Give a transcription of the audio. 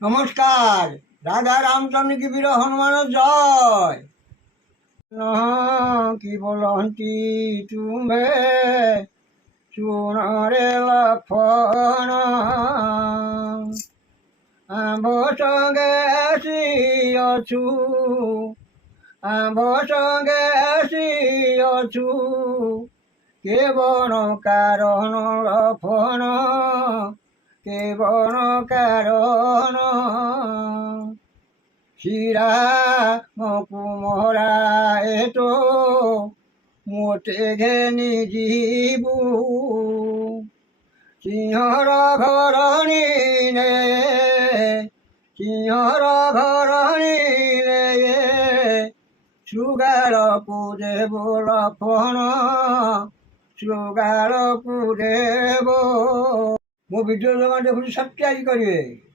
নমস্কার। রাধা রামচন্দ্র কি বীর হনুমান জয়। কি বলন্তি তুমে চুনরে লক্ষণ আম্ভ সঙ্গে আসিଅছু আম্ভ সঙ্গে আসিଅছু কেবল কারণ লক্ষণ কেবল কারণ শিরা মকুমরা এটো মোটে ঘেনি জীবু সিংহর ঘরণী নে সিংহর ঘরণী নে সুগার পুদেব লক্ষণ ସୁଗାର ପୁରେବ। ମୋ ଭିଡ଼ିଓ ଦେଖୁଛି ସବସ୍କ୍ରାଇବ୍ କରିବେ।